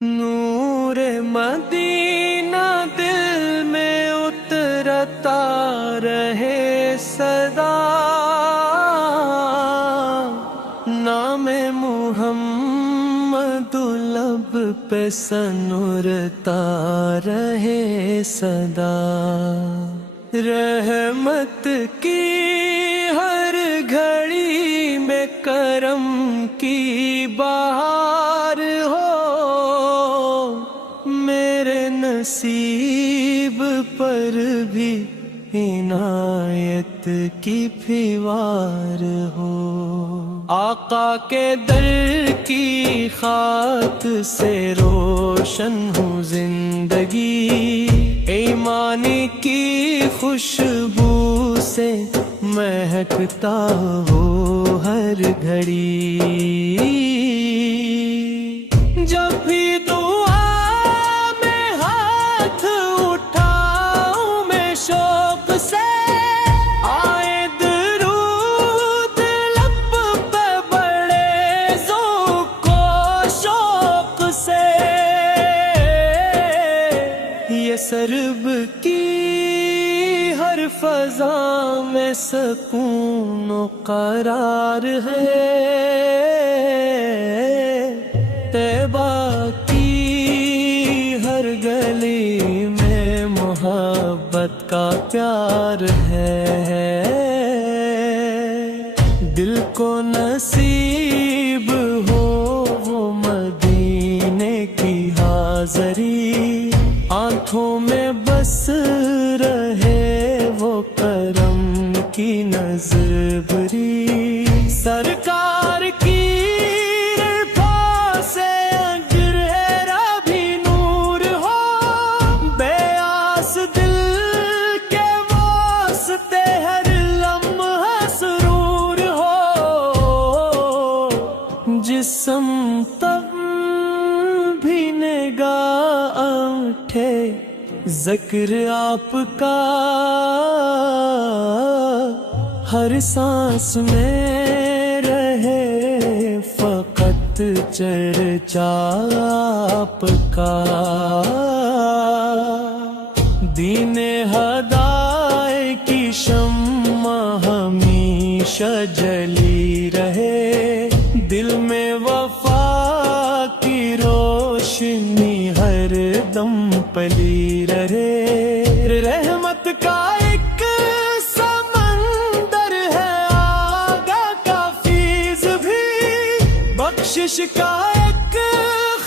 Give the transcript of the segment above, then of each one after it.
نور مدینہ دل میں اترتا رہے صدا، نام محمد لب پہ سنورتا رہے صدا، رحمت کی ہر گھڑی میں کرم کی بہار ہو، میرے نصیب پر بھی عنایت کی پھوار ہو، آقا کے در کی خاک سے روشن ہوں زندگی، ایمان کی خوشبو سے مہکتا ہو ہر گھڑی، جب بھی دعا میں ہاتھ اٹھاؤں میں شوق سے، آئے درود لب پہ بڑے ذوق و شوق سے، یہ سرب کی ہر فضا میں سکون و قرار ہے، طیبہ کی ہر گلی میں محبت کا پیار ہے، دل کو نصیب ہو وہ مدینے کی حاضری، آنکھوں میں بس رہے وہ کرم کی نظر بری، سرکار کی جسم تب بھی نگاہ اٹھے ذکر آپ کا، ہر سانس میں رہے فقط چرچا آپ کا، دین ہدایت کی شمع ہمیشہ جلی رہے، دل میں وفا کی روشنی ہر دم پلی رہے، رحمت کا ایک سمندر ہے آگاہ کا فیض بھی، بخشش کا ایک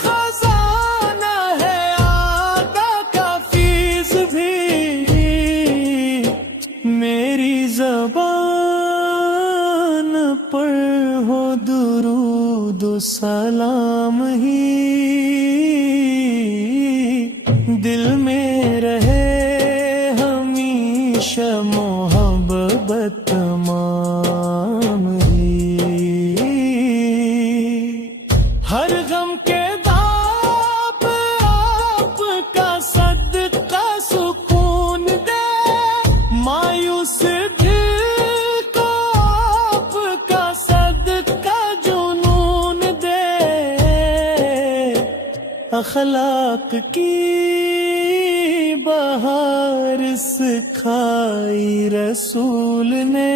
خزانہ ہے آگاہ کا فیض بھی، میری زبان پر ہو درود و سلام ہی، دل میں رہے ہمیشہ محبت تمام ہی، ہر غم کے داغ آپ کا صدقہ سکون دے، مایوس اخلاق کی بہار سکھائی رسول نے،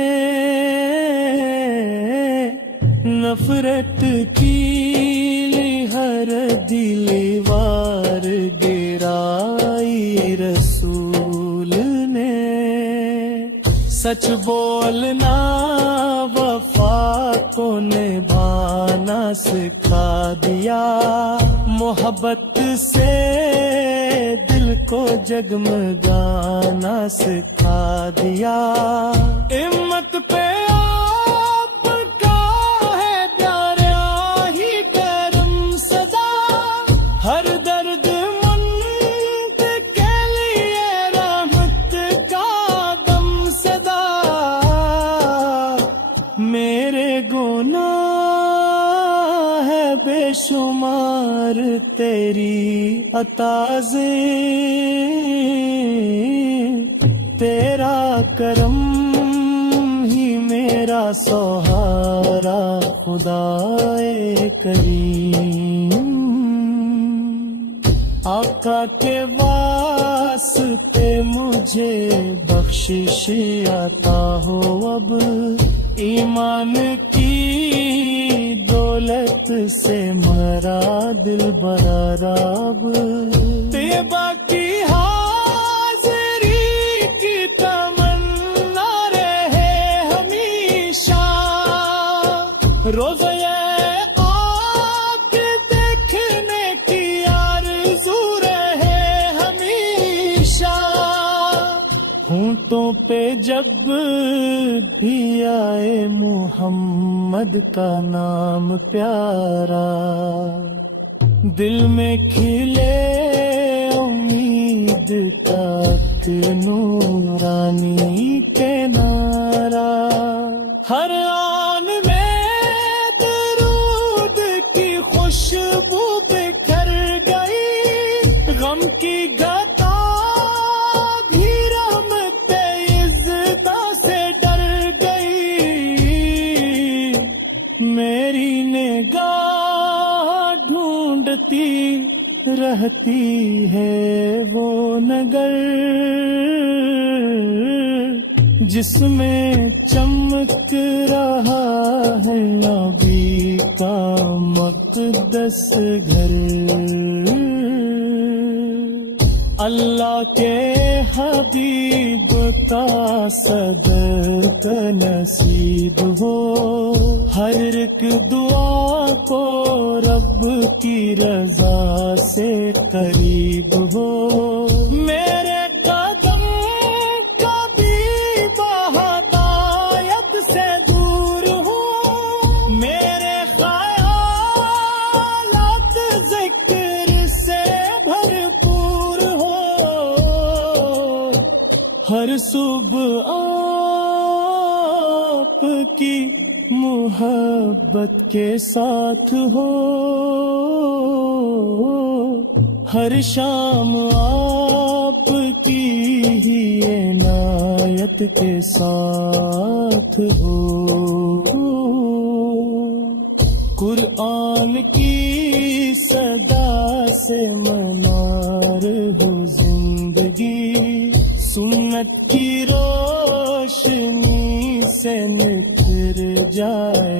نفرت کی ہر دیوار گرائی رسول نے، سچ بولنا وفا کو نبھانا سکھا دیا، محبت سے دل کو جگمگانا سکھا دیا، ہمت پہ آپ کا ہے پیارا ہی کرم صدا، ہر درد مند کے لیے رحمت کا دم صدا، میرے گناہ ہے بے شمار تیری عطا سے، تیرا کرم ہی میرا سہارا خدائے کریم۔ آقا کے واسطے مجھے بخشش عطا ہو اب، ایمان کی دولت سے مرا دل براراب، طیبہ کی حاضری کی تمنا رہے ہمیشہ، روزہ آپ دیکھنے کی آرزو رہے ہمیشہ، ہونٹوں پہ جب بھی آئے محمد کا نام پیارا، دل میں کھلے امید تک نورانی کے نعرہ، ہر آن میں درود کی خوشبو بکھر گئی، غم کی گدا بھی رحمت عزتہ سے ڈر گئی، میری نگاہ ڈھونڈتی رہتی ہے وہ نگر جس میں چمک رہا ہے نبی کا مقدس گھر، اللہ کے حبیب کا صدقہ نصیب ہو، ہر ایک دعا کو رب کی رضا سے قریب ہو، میرے قدم کبھی بہدایت سے دور ہوں، میرے خیالات ذکر سے بھرپور ہو، ہر صبح آپ کی محبت کے ساتھ ہو، ہر شام آپ کی ہی عنایت کے ساتھ ہو، قرآن کی صدا سے منار ہو زندگی، سنت کی روشنی سے نکھر جائے